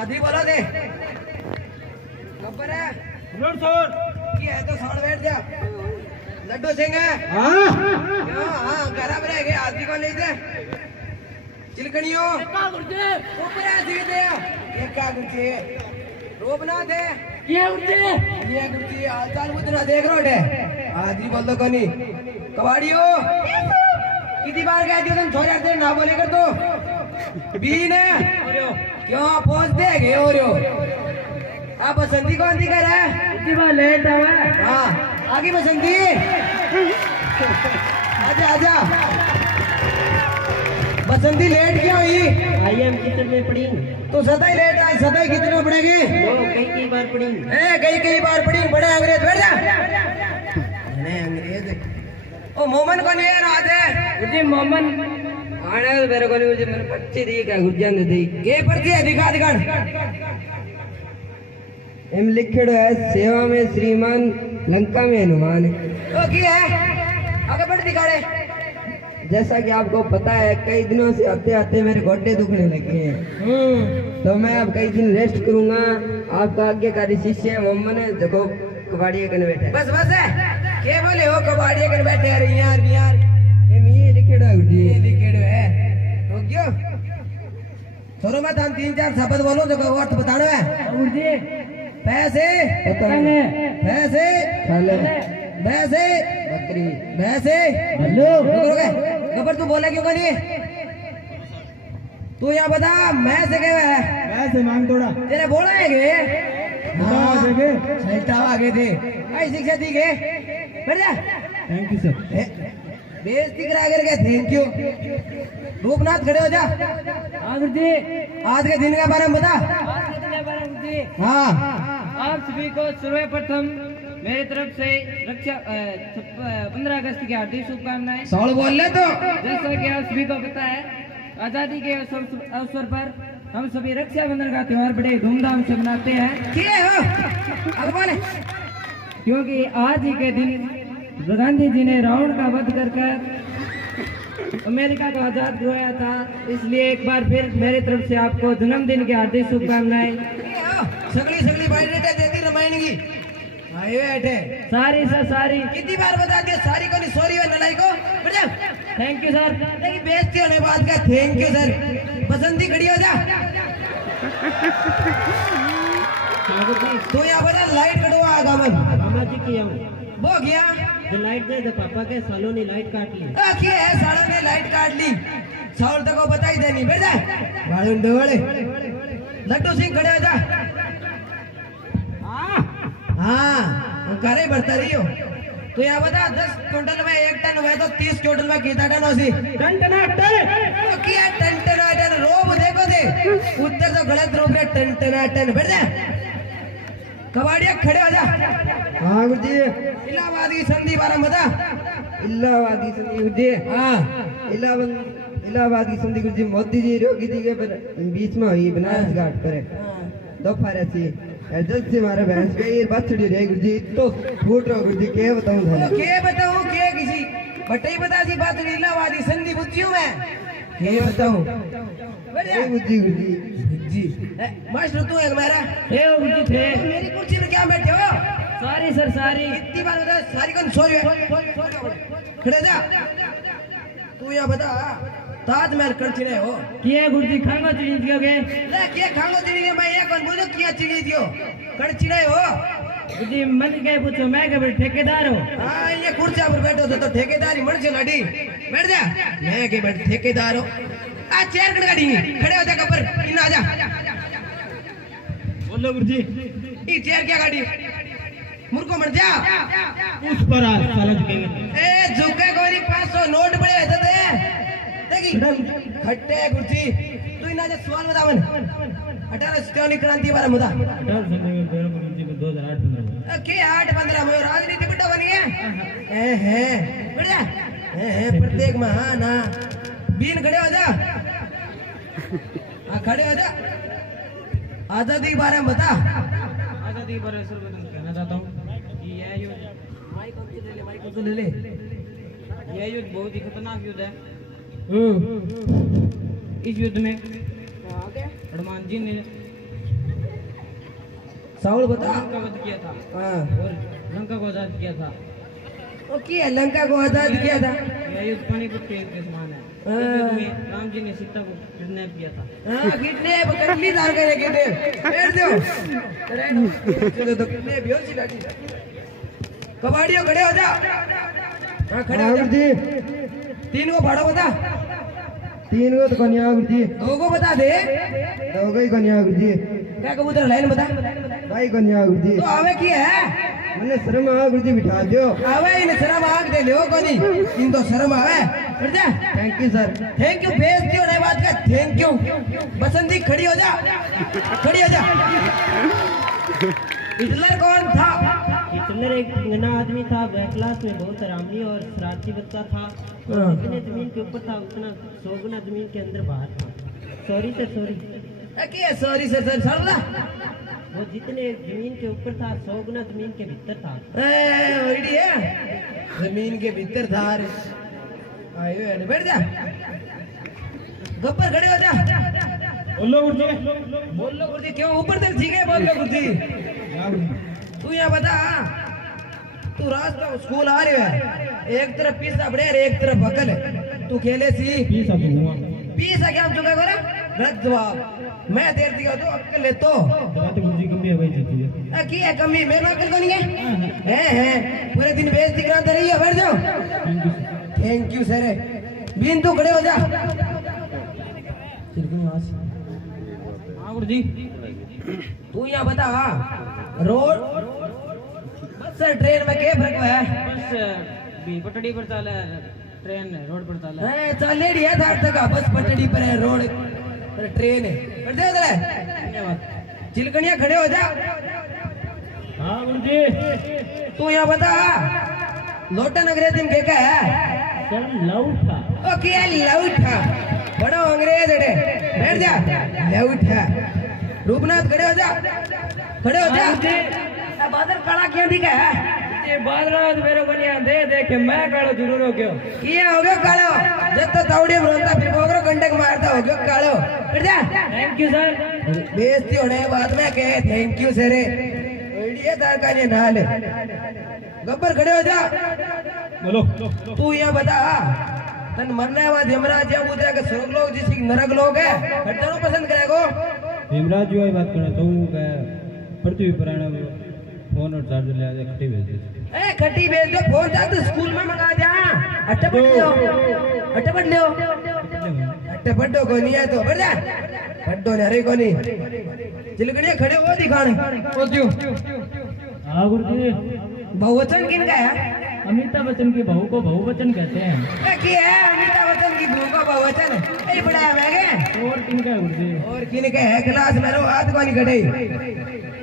आधी बोलो दे गब्बर है ये है तो साड़ बैठ जा लड्डू सिंह है क्यों हाँ खराब रह गए आधी को ले दे चिलकनियों ऊपर ऐसी दे एक का गुर्जे रोब ना दे ये गुर्जे हालचाल उतना देख रोड है आधी बोल दो कोनी कबाड़ियों कितनी बार कह दियो तुम छोड़ दे ना बोले कर तो बीन क्यों पहुंच दे गए हो रहे हो आप बसंती कौन दी कर है इतनी बार लेट है हाँ आगे बसंती आजा आजा बसंती लेट क्यों हुई आई एम किचन में पड़ी तो सदा ही लेट आज सदा ही कितने में पड़ेगी कई बार पड़ी कई बार पड़ी बड़े अंग्रेज बैठ जा अंग्रेज ओ मोमन कौन है रात है जी मोमन आने मेरे को नहीं मेरे पर्ची दी क्या गुर्जन दे दी के पर्ची है दिखा दिखा एम लिखेड़ो है सेवा में श्रीमान लंका में हनुमान तो की है आगे बढ़ दिखा रहे जैसा कि आपको पता है कई दिनों से आते आते मेरे गोड्डे दुखने लगे हैं तो मैं अब कई दिन रेस्ट करूंगा आपका आज्ञाकारी शिष्य मोहम्मद है देखो कबाड़िया करने बैठे बस बस है के बोले हो कबाड़िया करने बैठे अरे यार यार ये लिखेड़ो है गुरुजी ये लिखेड़ो है तो क्यों छोरो मत हम 3-4 शब्द बोलो जो अर्थ बताना है गुरुजी पैसे पैसे पैसे बकरी पैसे हेलो गबर तू बोला क्यों नहीं तू यहाँ बता मैं से क्या है मैं से मांग थोड़ा तेरे बोला है गे सल्टा आगे थे आई शिक्षा दी गे बढ़ जा थैंक यू सर बेइज्जती करा करके थैंक यू रूपनाथ खड़े हो जा गुरुजी आज के दिन का बारे में बता गुरुजी हाँ आप सभी को सर्वप्रथम मेरी तरफ से रक्षा 15 अगस्त की हार्दिक शुभकामनाएं। सौल बोल ले तो जैसा कि आप सभी को पता है आजादी के अवसर पर हम सभी रक्षाबंधन का त्योहार बड़े धूमधाम से मनाते हैं किए हो अब बोले क्योंकि आज ही के दिन गांधी जी ने रावण का वध कर अमेरिका को आजाद करवाया था इसलिए एक बार फिर मेरी तरफ से आपको जन्मदिन की हार्दिक शुभकामनाएं। सगली सगली बायोडेटा दे दी रामायण की आए बैठे सारी सर सारी कितनी बार बता दिया सारी को नहीं सॉरी और नलाई को बढ़ जा थैंक यू सर लेकिन बेइज्जती होने बाद का थैंक यू सर बसंती खड़ी हो जा तो यहाँ बता लाइट कटवा आगा मन मामा जी की वो गया लाइट दे दे पापा के सालों ने लाइट काट ली क्या है सालों ने लाइट काट ली साल तक को बताई देनी बैठ जा बाड़ून दौड़े लड्डू सिंह खड़े हो जा हाँ करे बढ़ता रही हो तो यहाँ बता 10 क्विंटल में 1 टन हुआ तो 30 क्विंटल में कितना टन हो सी टन तो क्या टन रोब देखो दे उत्तर तो गलत रोब है टन बैठ जा कबाड़िया खड़े हो जा हाँ गुरुजी इलाहाबाद की संधि बारे में बता इलाहाबाद की संधि गुरुजी हाँ इलाहाबाद की संधि गुरुजी मोदी जी रोकी थी के बीच में हुई बनारस घाट पर दोपहर ऐसी जल्द से मारे भैंस पे ये बात छड़ी रही गुरुजी तो फूट रहा गुरुजी क्या बताऊं क्या बताऊं क्या किसी बटाई बता सी बात इलाहाबाद की संधि बुझियो मैं क्या बताऊं गुरुजी जी मास्टर तू है मेरा गुरुजी थे मेरी कुर्सी में क्या बैठे हो सारी सर सारी इतनी बार बता सारी कौन सो खड़े जा तू यहाँ बता ताजमहल कर चिड़े हो किए गुरुजी खांगो चिड़ी दियोगे ले के खांगो चिड़ी के मैं ये कौन बोलो किया चिड़ी दियो कर चिड़े हो गुरुजी मन के पूछो मैं के ठेकेदार हूँ हाँ ये कुर्सी पर बैठो तो ठेकेदारी मर से लाडी बैठ जा मैं के बैठ ठेकेदार हो आ चेयर कट गाड़ी खड़े हो जा कपर इन आ जा बोलो गुरुजी ये चेयर क्या गाड़ी मुर्को मर जा उस पर आ साला झुकेंगे ए झुके कोई 500 नोट बड़े थे देखी खट्टे गुरुजी तू इना जे सवाल बता मन 18 क्रांति बारे मुदा 2008 के 8-15 में राजनीति बुड्ढा बनी है है बढ़िया है प्रत्येक में हाँ ना बीन खड़े हो जा खड़े हो जा आजादी के बारे में बता आजादी के बारे में कहना चाहता हूँ कि यह युद्ध माइक ले ले यह युद्ध बहुत ही खतरनाक युद्ध है इस युद्ध में हनुमान जी ने साउल बता। का वध किया था हाँ और लंका को आजाद किया था। ओके लंका को आजाद किया था। यह युद्ध पानीपत के युद्ध के समान है। हाँ। इस युद्ध में राम जी ने सीता को किडनैप किया था। हाँ किडनैप कर ली तार करे किडनैप बैठ दो चलो तो किडनैप हो सी लाठी कबाड़ियों खड़े हो जा। हाँ खड़े हो जा जी 3 को भाड़ो बता। 3 को तो कन्या गुरुजी 2 को बता दे। दो गई कन्या गुरुजी क्या कबूतर लाइन बता। भाई कन्या गुरुजी तो आवे की है मैंने शर्म आ गुरुजी बिठा दियो। आवे इन शर्म आग दे लियो कोनी इन तो शर्म आवे बैठ जा। Thank you sir. Thank you भेज दियो रे बात का थैंक यू। बसंती खड़ी हो जा खड़ी हो जा। हिटलर कौन था। हिटलर एक ठिंगना आदमी था। वह क्लास में बहुत हरामी और शरारती बच्चा था। जितने जमीन के ऊपर था उतना 100 गुना जमीन के अंदर बाहर था। Sorry sir sorry. Sorry sir sir sir बता। वो जितने जमीन के ऊपर था 100 गुना जमीन के भीतर था। ओडी है जमीन के भीतर था रे आयो है बैठ जा गप्पर खड़े हो जा। बोलो गुरुजी बोल लो गुरुजी क्यों ऊपर तक ठीक है बोल लो गुरुजी। तू यहाँ बता तू रास्ता स्कूल आ रही है एक तरफ पीसा बड़े एक तरफ बकल है तू खेले सी पीसा क्या चुका गोरा गलत जवाब मैं देर दिया तो अक्कल ले तो गुरुजी कमी है भाई जीती है की है कमी मेरे अक्कल को नहीं है पूरे दिन बेइज्जती कराते रही है बैठ जाओ। थैंक यू सर बीन तू खड़े हो जा। हाँ गुरुजी। तू यहाँ बता रोड बस ट्रेन में क्या फर्क है। बस भी पटड़ी पर चाले ट्रेन रोड पर चाले। चल है था तक बस पटड़ी पर है रोड पर ट्रेन है कर दे उधर चिलकनिया खड़े हो जा। हाँ गुरुजी तू यहाँ बता लोटन अंग्रेजी में क्या है। सर लौटा ओके लौटा बड़ा अंग्रेज है बैठ जा लौटा। रूपनाथ खड़े हो जा खड़े हो जा। बादल काला क्यों दिखा है। ये बादरात मेरे को नहीं दे देखे मैं कालो जरूर हो गयो। ये हो गयो कालो जब तो तावड़ी में रोता फिर कोगरो कंडक मारता हो गयो कालो बैठ जा। Thank you sir. बेइज्जती होने के बाद में कहे थैंक यू सर ये तार का ये नाल गब्बर खड़े हो जा। बोलो तू यहाँ बता तन मरने के बाद यमराज या उतरा के स्वर्ग लोग जिसी नरक लोग है हटनो पसंद करेगो। हेमराज जी बात करना तो पृथ्वी पर आना फोन और चार्जर ले आजा खट्टी भेज दे। ए खट्टी भेज दो फोन जा तो स्कूल में मंगा दिया अट्टपट लियो अट्टपट लियो अट्टपट को नहीं है तो बैठ जा पट्टो ने अरे को नहीं चिलकड़िया खड़े हो दिखान ओ क्यों। हाँ गुरुजी बहुवचन किन का है। अमिताभ बच्चन की बहू को बहुवचन कहते हैं। की है अमिताभ बच्चन की बहू का बहुवचन ए बड़ा है मैं और किन का गुरुजी और किन के है क्लास में रो हाथ को नहीं खड़े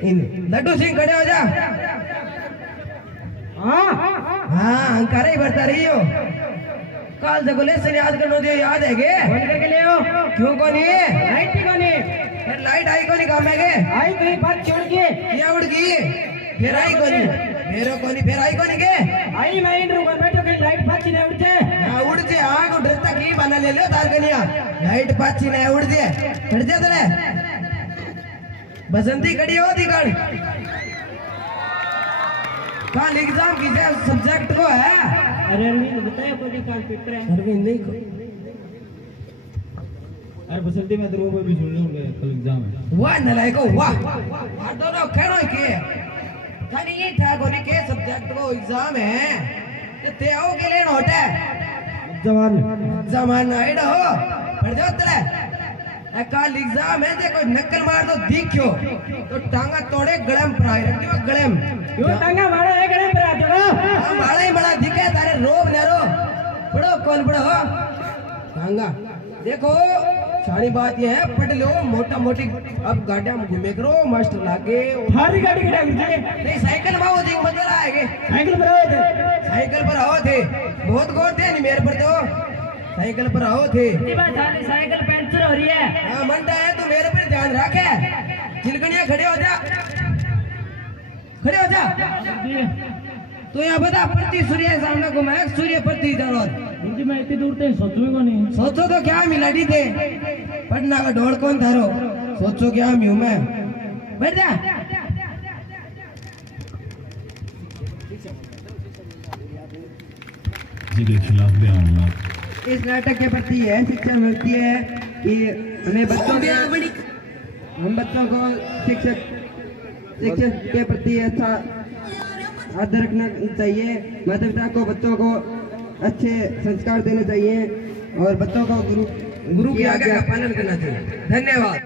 इन लड्डू सिंह खड़े हो जा। हाँ अंकार ही बढ़ता रही हो काल से लेसन याद करनो दियो याद है गे के लिए हो क्यों को नहीं लाइट को नहीं फिर लाइट आई को नहीं काम है गे आई तो बात छोड़ के ये उड़ गई फिर आई को नहीं मेरो को नहीं फिर आई को नहीं गे आई मैं इन रूम में बैठो के लाइट पाची नहीं उड़ते हां उड़ते आग उड़ता की बना ले लो तार कनिया लाइट पाची नहीं उड़ते हट जा तले बसंती खड़ी हो दिगड़ कल एग्जाम की सब्जेक्ट को है। अरे अरविंद बताया कोई कल पेपर है। अरविंद नहीं को अरे बसंती में तो वो भी सुन लूंगा कल एग्जाम है। वाह नलायको वाह दोनों खड़ो के थानी ये ठाकुरी के सब्जेक्ट को एग्जाम है तो ते आओ के लिए होता है जमान आइड हो पढ़ जाओ तले कल एग्जाम है जे कोई नकल मार दो दिखो तो टांगा तोड़े गलम पराई रख दियो गलम यो टांगा बड़ा है गलम पर आते हो बड़ा ही बड़ा दिखे तारे रोब नरो पढ़ो कौन पढ़ो टांगा देखो सारी बात ये है पढ़ लो मोटा मोटी अब गाड़िया में घूमे करो मास्टर लागे थारी गाड़ी की डाल नहीं साइकिल में वो दिन बदल आएंगे साइकिल पर आए थे साइकिल पर आओ थे बहुत गौर थे नहीं मेरे पर तो साइकिल पर आओ थे साइकिल पंचर हो रही है। हाँ मनता है तो मेरे पर ध्यान रखे चिलकनिया खड़े हो जा खड़े हो जा। तो यहाँ बता प्रति सूर्य सामने घुमाए सूर्य प्रति जानो जी मैं इतनी दूर से सोचूंगा नहीं सोचो तो क्या मिलाडी थे पटना का ढोल कौन थारो सोचो क्या हूँ मैं बैठ जा जिसके खिलाफ बयान ना इस नाटक के प्रति यह शिक्षा मिलती है कि हमें हम बच्चों को शिक्षक के प्रति अच्छा आदर रखना चाहिए। माता पिता को बच्चों को अच्छे संस्कार देने चाहिए और बच्चों को गुरु की आज्ञा का पालन करना चाहिए। धन्यवाद।